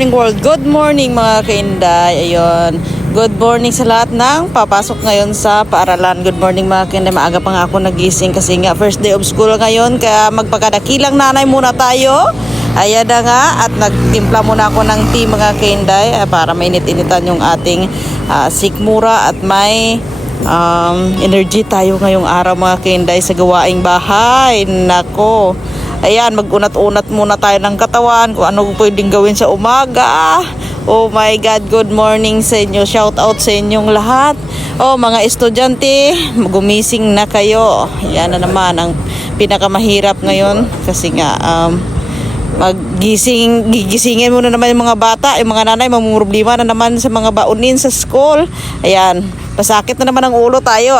morning world. Good morning mga kainday. Ayun. Good morning sa lahat ng papasok ngayon sa paaralan. Good morning mga kainday. Maaga pa nga ako nagising kasi nga first day of school ngayon. Kaya magpakadakilang nanay muna tayo. Ayan na nga. At nagtimpla muna ako ng tea mga kainday para mainit-initan yung ating sikmura at may energy tayo ngayong araw mga kainday sa gawaing bahay. Nako. Ayan, mag-unat-unat muna tayo ng katawan kung ano pwedeng gawin sa umaga. Oh my God, good morning sa inyo. Shout out sa inyong lahat. Oh, mga estudyante, gumising na kayo. Yan na naman ang pinakamahirap ngayon kasi nga gigisingin muna naman yung mga bata, yung mga nanay mamumroblema na naman sa mga baunin sa school. Ayan, pasakit na naman ang ulo tayo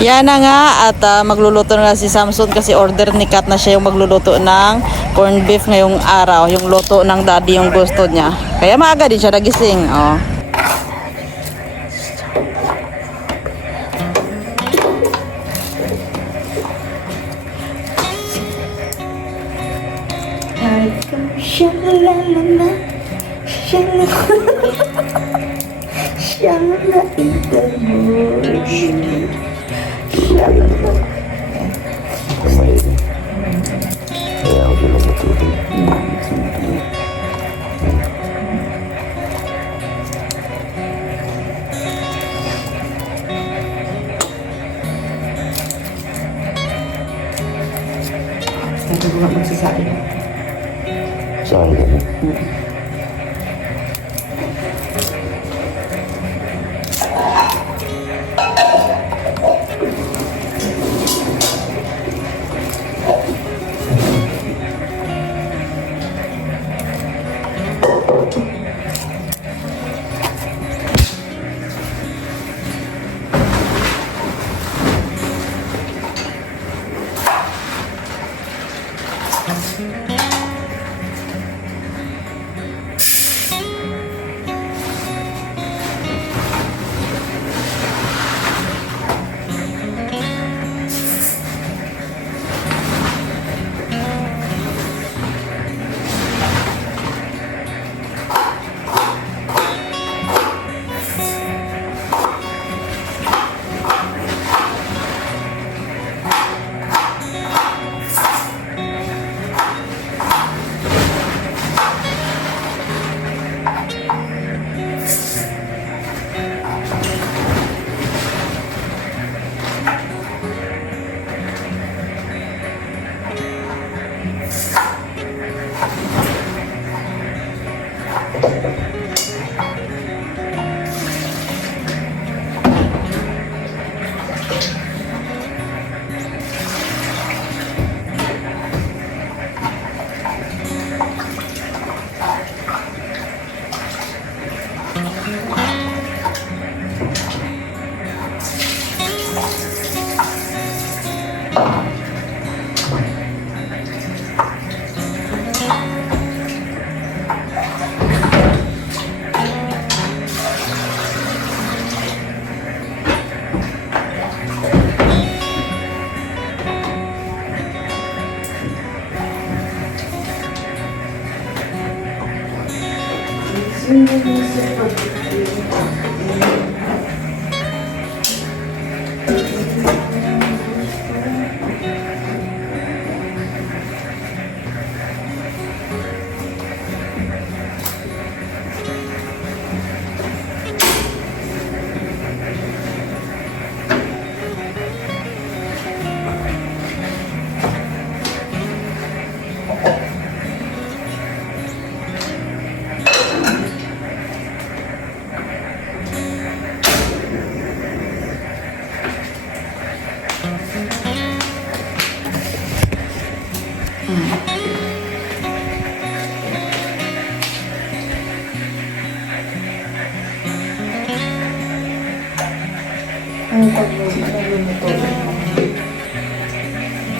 Yan na nga at magluluto na si Samson kasi order ni Kat na siya yung magluluto ng corned beef ngayong araw. Yung luto ng daddy yung gusto niya. Kaya maaga din siya nagising. Oh.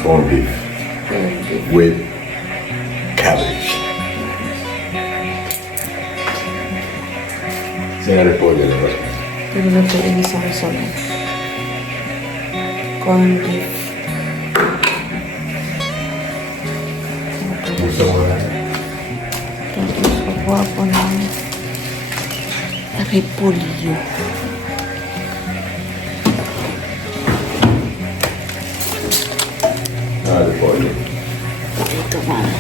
Corned beef with cabbage. Señor pollo de verdad. Lulutuin ni Samson. Corned beef. Gusto mo na? Tapos Kuha ko ng repolyo. Repolyo. Ito man.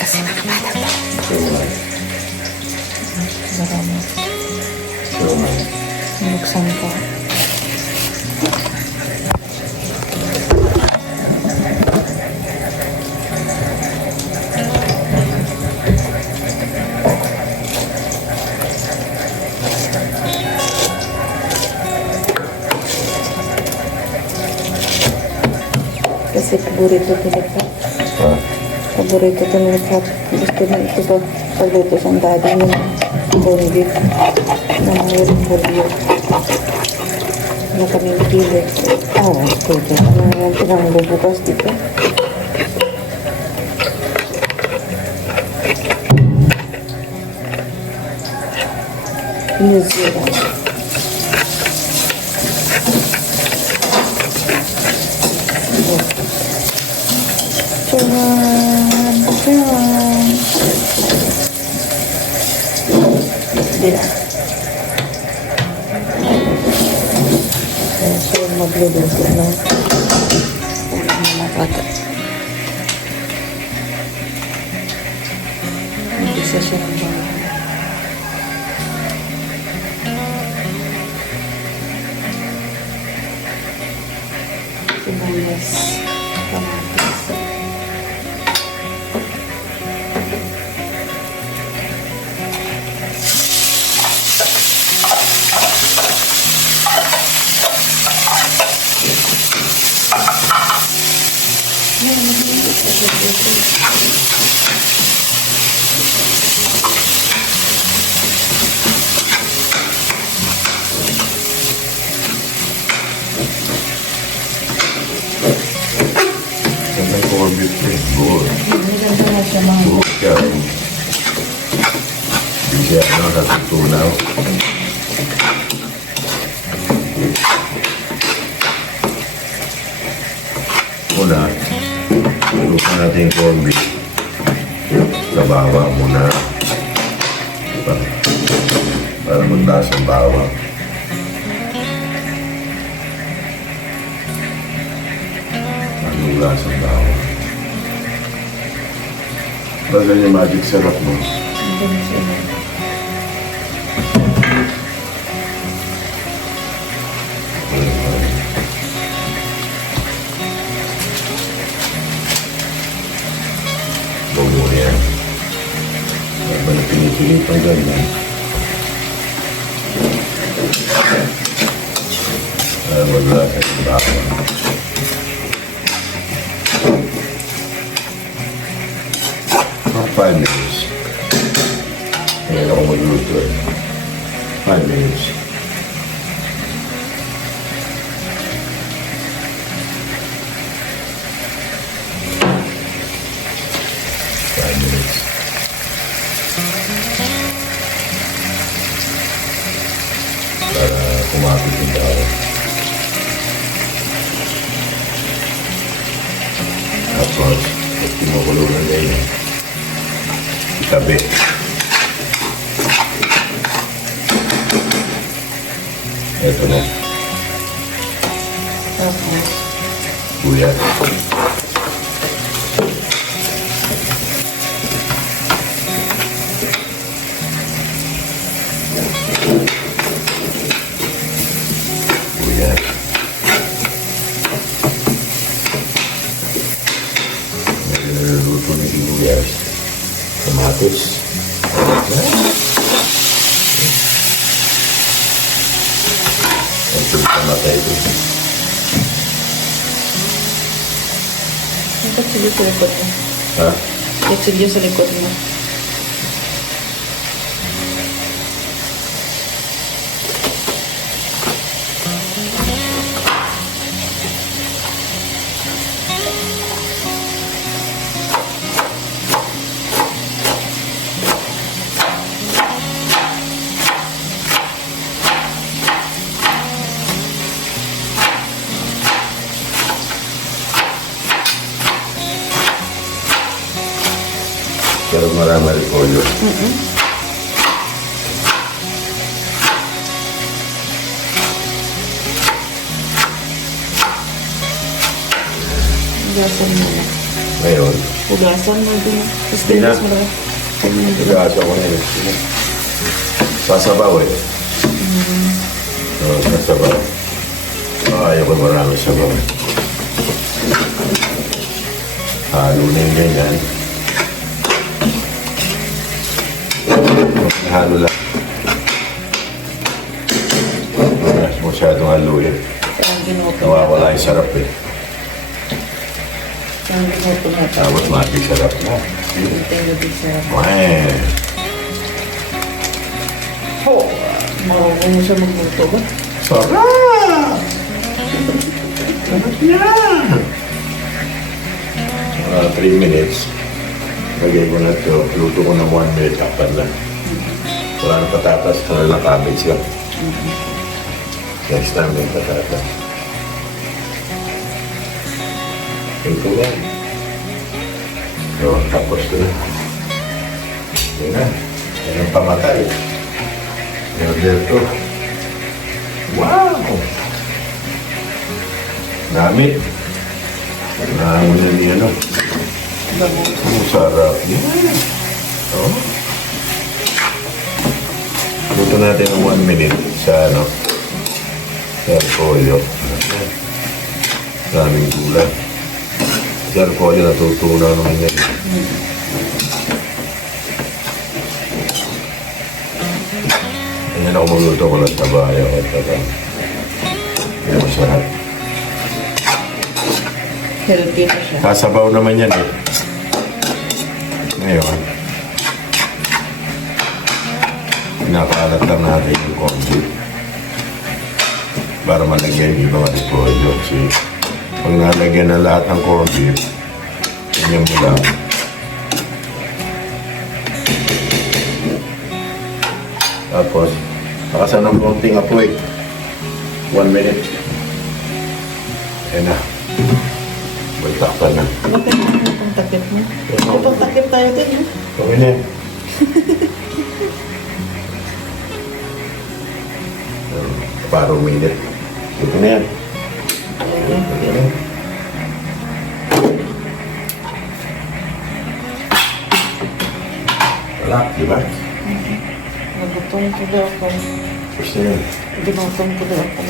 Kasi nakabala pa. Siomay. Marami. Siomay. Nuksan ko. Kasi paborito ko nito. Ha? Paborito ko nito. Gusto na ito sa pagluto sa daddy ng corned beef na mayroong bulyo. Na kami pili. Ito. Ano yung pinangbubukas dito? New Zealand. Charan! Charan! Dila. So, magluluto na. Ulam na mga bata. Hindi siya siya ng bahay. Sibuyas. Kamatis. May corned beef rin. Good. Naganda na siya mga Good ka. Hindi siya natutunaw. Una, lupa natin yung corned beef. Sa bawang muna. Diba? Para maglas ang bawang. Anong lasa ang bawang? Baga yung magic sarap mo. Bobo yan. Ba na pinipilipan ganyan? Maglasa yung bawang. 5 minutes. Ngayon ako magluto eh. 5 minutes. Para kumapit yung bawang. Tapos, pag kumukulo na ganyan, itabi. Ito na. Tapos, Kuya. Kuya. Niluluto ni sibuyas. Kamatis. Ito yung kamatay ito. ang katsilyo sa likod mo. Ha? Katsilyo sa likod mo. marami repolyo. Hugasan mo na. Ngayon, Hugasan mo din. Tapos Hindi na. bilis mo na. nagasa ko na yun. Sasabaw eh. Sasabaw. Ayaw ko marami sabaw. Halo na yung ganyan. Halo lang. Mas masyadong haluin. Ang ginuto. Nawawala yung sarap eh. Ang ginuto na ito. Tapos mati sarap na. Ito yung sa... Weh. Oh! Marunong mo siya magluto ba? Sarap! Sarap yan! 3 minutes. Lagay ko na ito. Luto ko ng 1 minute. Takpan lang. Wala na patatas. Wala lang cabbage lang. Next time may patatas. Ito lang. So, tapos ko na. Ito na. Yan ang pamatay. Order to. Wow! Dami. Nahamon niya, no? Ang sarap yan. Oh. Luto natin ng 1 minute sa ano. Sa repolyo. Daming gulay. Sa repolyo natutunaw naman yan. Ayan ako magluto ko lang sa bahay ako. Yan masarap. Healthy na siya. Kasabaw naman yan eh. Ngayon, pinakalat lang natin yung corned beef para malagay yung mga repolyo. Kasi pag nalagyan na lahat ng corned beef, ganyan mo lang. Tapos, nakasan ng konting apoy. 1 minute. Ayan na. Baltakpan na. Bakit mo itong takip mo? Itong takip tayo din, no? Okay na yan. Parang minute. Ito na yan. Ito na yan. Wala, di ba? Nagutom ko daw ako. Gusto na yan. Ginutom ko daw ako.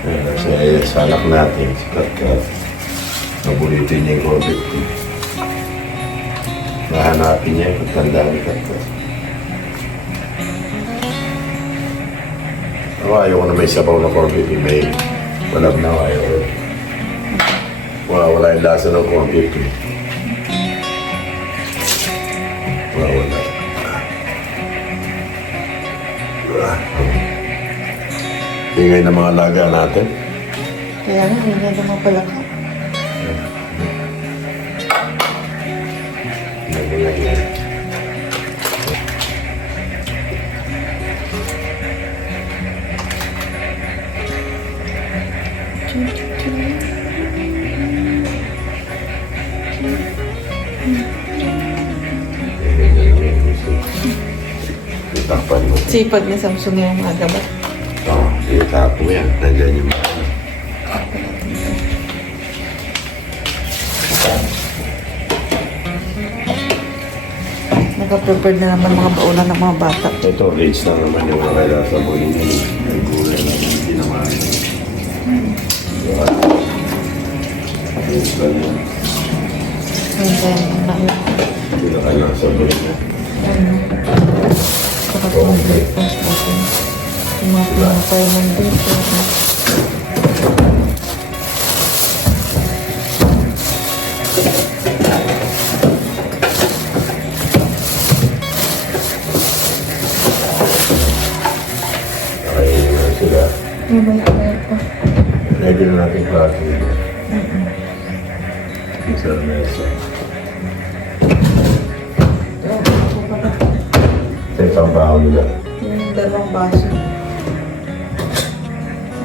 Ayan, kasi salak natin. Sikat ka. Nabulitin niya yung COVID. Nahanapin niya yung pagtandaan ka. Ayaw ko na may sabaw na corned beef. May walab na ayaw ko. Wala yung lasa ng corned beef. Wala. Tingay ng mga laga natin. Kaya nga, hindi na lumapalaka. Itapan mo. Sipag ni Samsung yung mga gabat. Itapo yan. Nandiyan yung mga. Naka-prepared na naman mga baulan ng mga bata. Ito, rates na naman yung mga kailangan sa buhay niya. May gulay na hindi naman. Rates lang yan. Minsan, Hindi na kailangan sa buhay niya. kapag mga breakfast natin. Yung mga pinapay ng dito. Nakainin na sila. Yung may pa. Ready na natin klase. Sa mesa. Ito yung pambaho nila. Yung dalawang baso.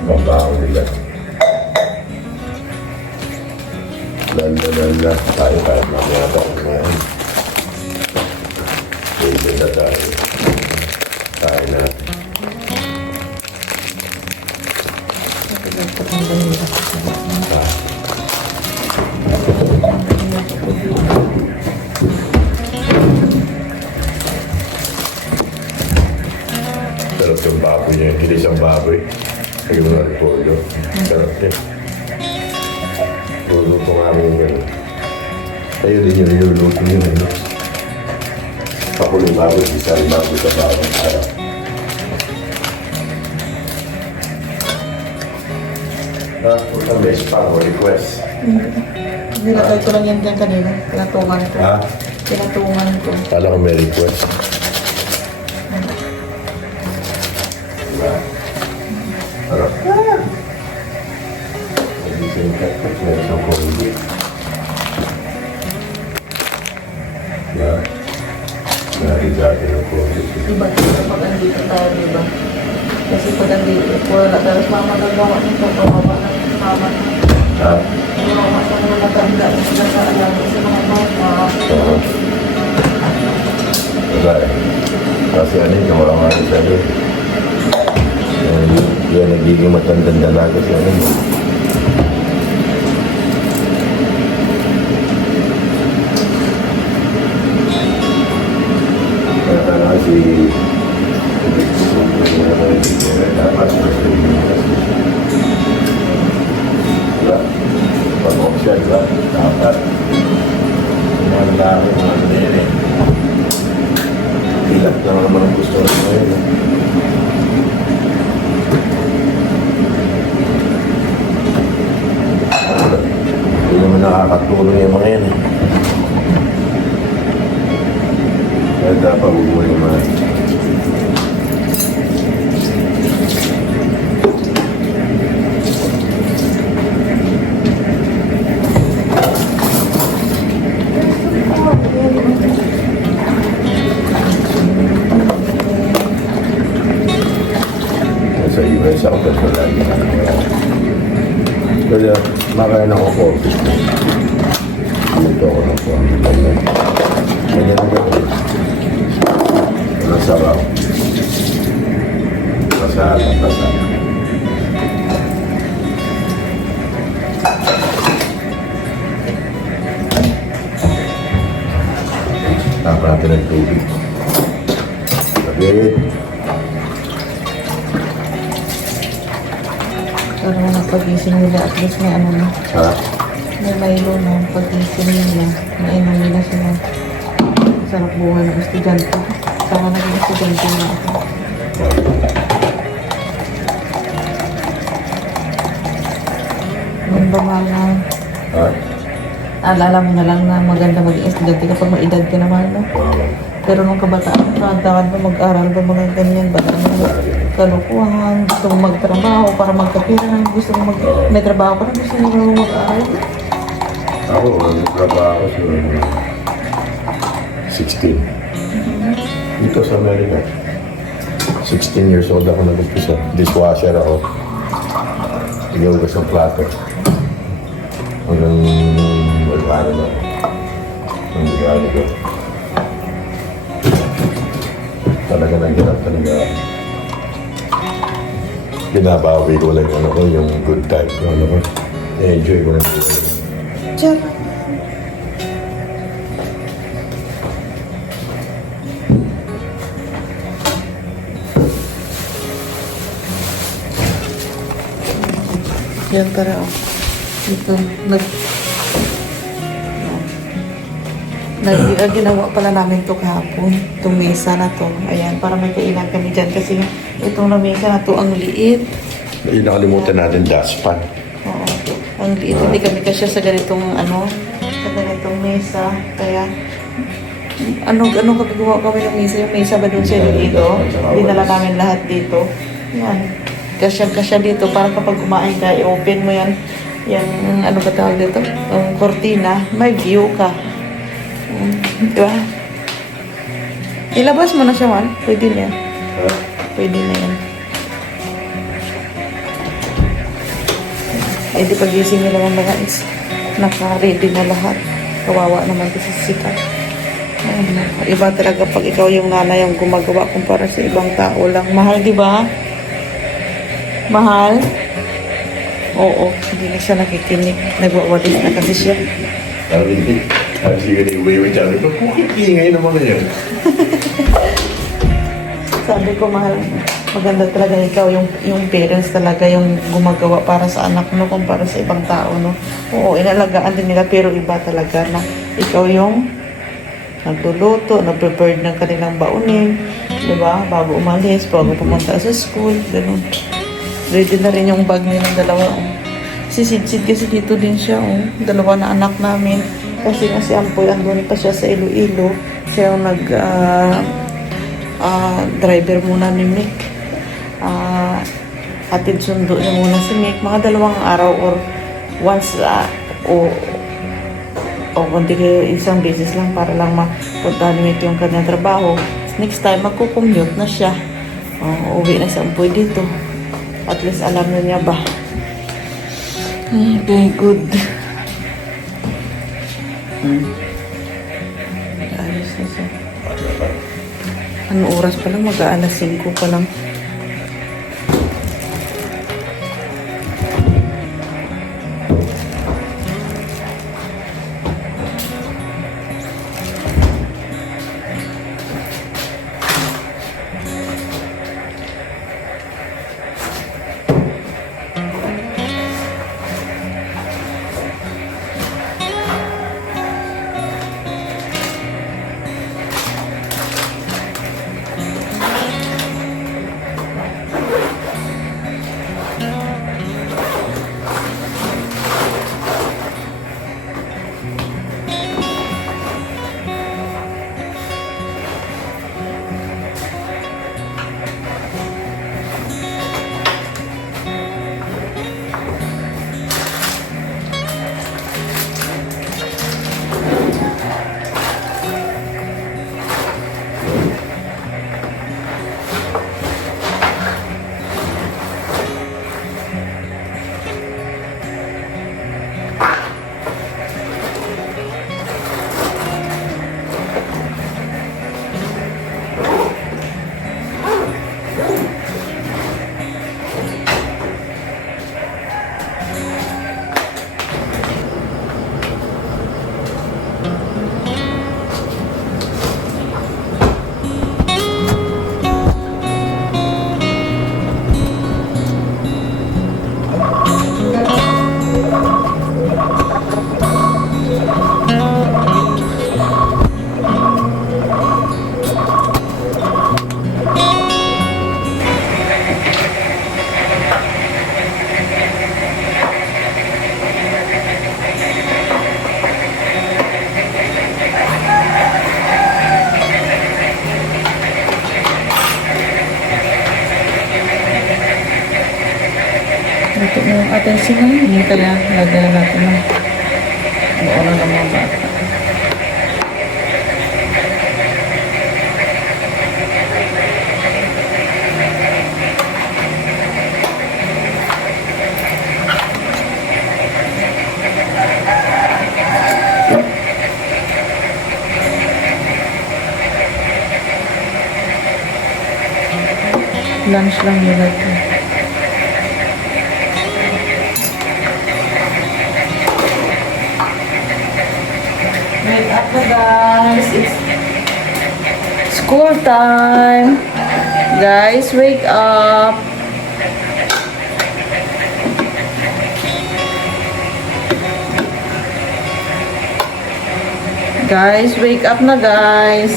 Pambaho nila. Lala. Tayo kahit mamaya ba kumain. merienda tayo. Kain na. Sarap yung baboy niya. Kilis ang baboy. Lagyan mo na rin pollo. Sarap din. Luluto nga rin yun. Tayo din yung niluluto yun. Pakulong baboy, isa rin baboy sa baboy. Sarap. Punta may spa o request. Nilagay ko lang yan dyan kanina. Pinatungan ko. Ha? Pinatungan ko. Kala ko may request. Diba? Harap. Nagising ka pa. Meron sa kondi. Diba? Narigatin ang kondi. Iba dito pag andito tayo, diba? Kasi pag andito, wala. Tapos mama nagawa nito. Kawawa na yung mama. Ha? Kawawa sa mga matanda. Sila sa alam sa mga bata. Oo. Diba eh? Kasi ano yung kawawa rin sa'yo. Yan nagiging matandang dalaga siya. Ano mo? Kaya talaga si dapat diba? Pag-option, diba? Dapat mga lalaki, mga nere. Hilap na naman ang gusto rin ngayon. Hindi naman nakakatulong yung mga yan. Kaya dapat ubuhay naman. Sa US ako personal. Kaya makain ako coffee. Ito ako ng coffee. Ganyan na gawin. Masarap. Masarap. Tapos natin ng tubig. Sabit. Pero napagising nila at least may ano na. Ha? May Milo na pagising nila. Nainom nila sila. Sarap buhay ng estudyante. Saka naging estudyante na ako. Nung ba mga Ha? alala mo na lang na maganda maging estudyante kapag may edad ka naman, no? Pero nung kabataan, nakadaan ba mag-aral ba mga ganyan ba? Kalukuhan, gusto mo magtrabaho para magkapira, gusto mo may trabaho ka na, gusto mo mag-aral. Ako, nagtrabaho ko sa 16. Dito sa Amerika. 16 years old ako nag-umpisa. Dishwasher ako. Igaw sa plato. Hanggang mag-ano na. Hanggang ko. Talaga naghirap talaga. Binabawi ko lang ano ko, yung good time ko. Ano ko. Enjoy ko lang. Diyan. Yan para oh. Ito, ginawa pala namin to kahapon. Itong mesa na to. Ayan, para may kailan kami dyan. Kasi itong na mesa na to, ang liit. Yung nakalimutan natin, dustpan. Oo, ang liit. Hindi kami kasya sa ganitong ano, sa ganitong mesa. Kaya, ano gawa kami ng mesa? Yung mesa ba doon siya dito? Dinala namin lahat dito. Yan. Kasya dito para kapag kumain ka, i-open mo yan. Yung ano ba tawag dito? Yung cortina, may view ka. Di ba? Ilabas mo na siya, man. Pwede na yan. Pwede na yan. Eh, di pagising nila ng mga is naka-ready na lahat. Kawawa naman kasi sikat. Iba talaga pag ikaw yung nanay yung gumagawa kumpara sa ibang tao lang. Mahal, di ba? Mahal? Oo, hindi na siya nakikinig. Nagwawalis na kasi siya. Sabi siya nag-iwi-iwi siya. Sabi ko, bakit ingay naman yan? Sabi ko, mahal, maganda talaga ikaw, yung parents talaga yung gumagawa para sa anak mo kumpara sa ibang tao, no? Oo, inalagaan din nila, pero iba talaga na ikaw yung nagluluto, nag-prepare ng kanilang baunin, di ba? Bago umalis, bago pumunta sa school, ganun. Ready na rin yung bag nilang dalawa. Oh. Si Sid kasi dito din siya, oh. Dalawa na anak namin. Kasi nga si Ampoy, andun pa siya sa Iloilo. Siya yung driver muna ni Mick. Hatid sundo niya muna si Mick. Mga 2 araw or once o kundi isang beses lang para lang mapunta ni Mick yung kanyang trabaho. Next time, magkukommute na siya. Uwi na si Ampoy dito. At least alam na niya ba. Okay, good. Ayos na siya. Anong oras pa lang? Mag-aalas 5 pa lang. Ito na yung attention na hindi kaya lagyan natin ng ano ng mga bata. Lunch lang nila ito. Wake up na guys. It's school time. Guys, wake up. Guys, wake up na guys.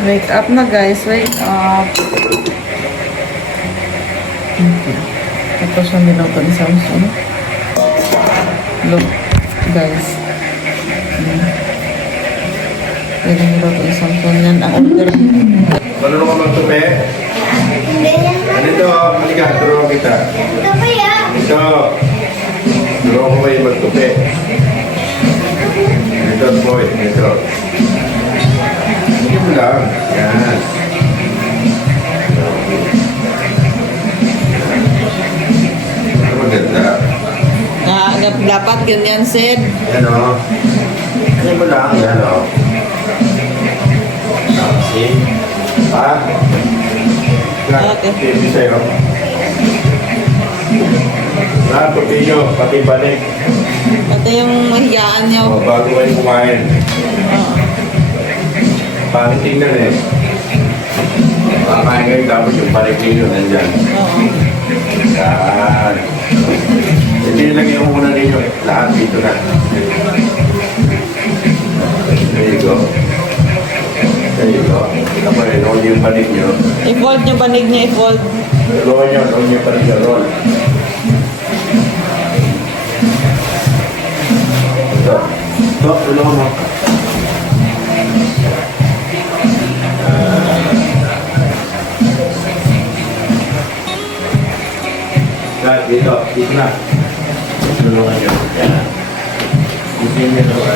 Wake up na guys, wake up. Tapos yung niluto ni Samson. Look, guys. Pwede niluto ni Samson yan. Ang order. Marunong ka magtupi? Dito, halika, turuan kita. Dito. Turuan ko kayo magtupi. Dito, boy. Dito. Hindi mo lang. Yan. Dapat ganyan, Sid. Yan o. Yan mo lang. Yan o. See? Ha? Okay. Hindi sa'yo. Puti nyo, pati balik. Pati yung mahiyaan niyo. O, bago kayo kumain. Oo. Pangit tingnan eh. Kakain kayo tapos yung balik ninyo nandyan. Oo. Yan. Hindi lang yung muna ninyo. Lahat dito na. There you go. There you go. Tapos roll yung balik nyo. I-fold yung banig niya, i-fold. Roll yung balik nyo. Roll. Ito. Ito, tulungan mo. Dito na. Tulungan nyo. Yan. Gusto nyo na ba?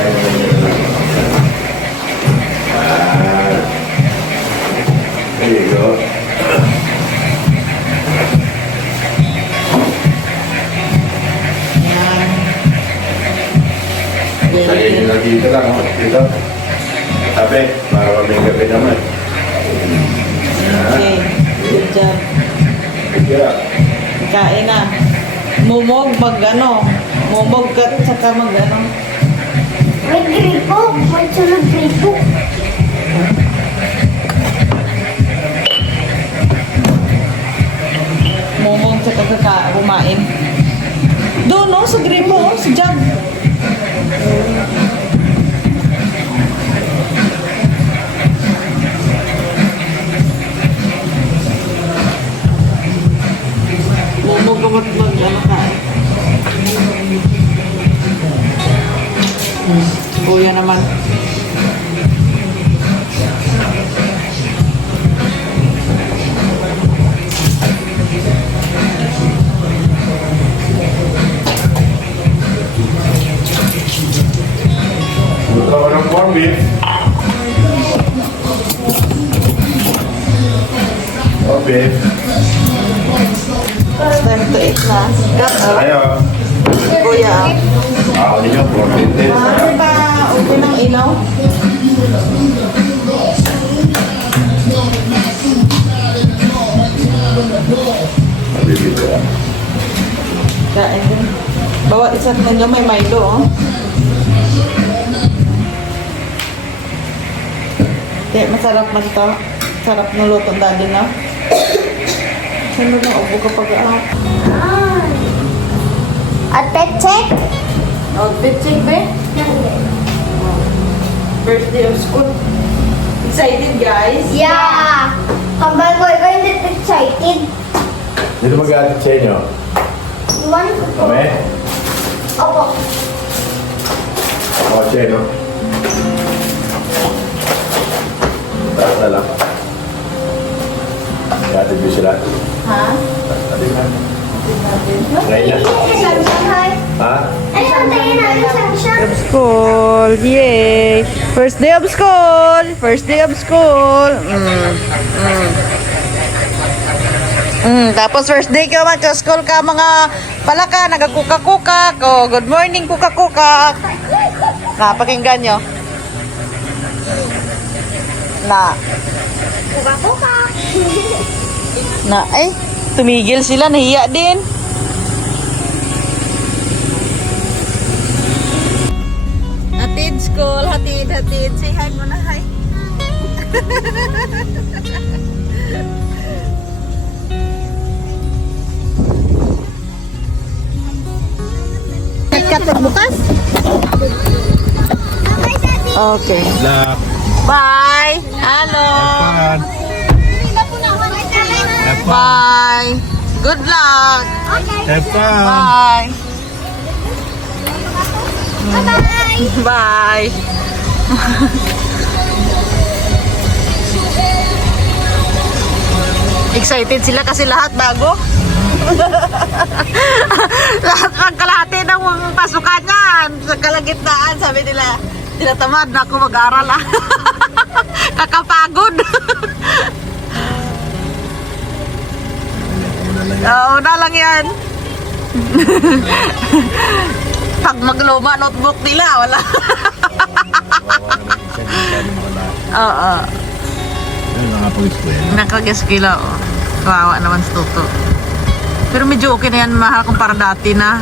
There you go. Sabi nyo na dito lang. Dito. Tabi. Para may gabi naman. Okay. Good job. Good job. Kain na. Mumog mag ano. Mumog ka saka mag ano. May gripo. May sunod gripo. Mumog saka kumain. Doon no, sa gripo, sa jug. Mumog ka mag ano kain. Kuya naman. Gusto ko ng corn beef. Corn beef. It's time to eat na. Cut up. Ayo. Kuya. Ako ninyo, corn beef din. Ano ba? Okay ng ilaw? Mabibig ko lang. Kain din. Bawat isa't nila may Milo, oh. Kaya masarap man to. Sarap ng luto daddy na. Saan na ubo ka pag-aak? At check. Outfit check, be? First day of school. Excited, guys? Yeah. Kambal ko, ikaw hindi excited. Dito mag-aatid sa inyo. Iwan ko. Kami? Opo. Kotse, no? Taas na lang. Aatid nyo sila. Ha? Aatid na. Ngayon na. Samsung, Ha? ay, antayin namin Samsung. Of school. Yay! First day of school! First day of school! Tapos first day ka mag-school ka mga palaka, nagkuka-kuka. Oh, good morning, kuka-kuka. Pakinggan nyo. Kuka-kuka. Ay, tumigil sila, nahiya din. Hatid school, hatid. Say hi muna, hi. Katkat bukas? Okay. Luck. Bye. Hello. Bye. Good luck. Have fun. Bye. Bye-bye. Bye. Excited sila kasi lahat bago. Lahat ng kalahati ng mga pasukan yan. Sa kalagitnaan, sabi nila, tinatamad na ako mag-aral. Kakapagod. Una lang yan. Pag magluma notebook nila, wala. Kawawa naman isa, di ganun wala. Oo. Ayun, nakapag-eskwela. Nakag-eskila, oh. Kawawa naman si Toto. Pero medyo okay na yan, mahal kumpara dati na.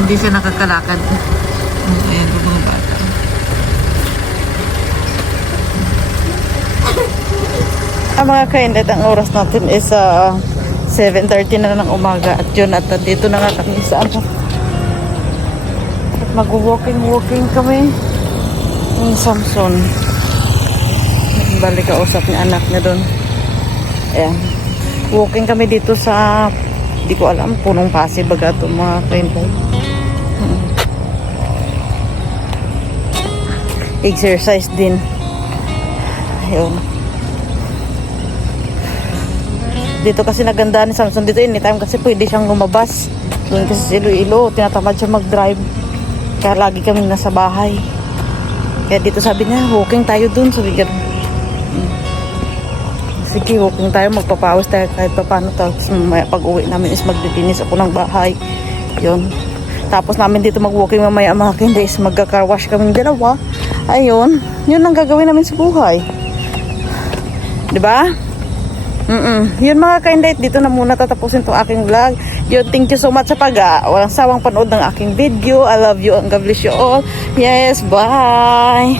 Hindi siya nakakalakad. Ayan, yung mga bata. Mga kainit, ang oras natin is 7:30 na ng umaga. At yun, at dito na nga kami sa ano. At mag-walking kami. Yung Samson. Balik kausap ni anak niya doon. Ayan. Walking kami dito sa, di ko alam, punong Pasig baga ito mga kainit. Exercise din. Ayun. Dito kasi naganda ni Samson dito anytime kasi pwede siyang lumabas. Doon kasi sa Iloilo, tinatamad siya mag-drive. Kaya lagi kami nasa bahay. Kaya dito sabi niya, walking tayo dun. Sabi niya, sige, walking tayo, magpapawis tayo kahit pa paano. Tapos mamaya pag-uwi namin is magdidinis ako ng bahay. Yun. Tapos namin dito mag-walking mamaya mga kindi is magka-car wash kaming dalawa. Ayun, yun ang gagawin namin sa buhay. Diba? Yun mga kainday, dito na muna tatapusin itong aking vlog. Yun, thank you so much sa walang sawang panood ng aking video. I love you and God bless you all. Yes, bye!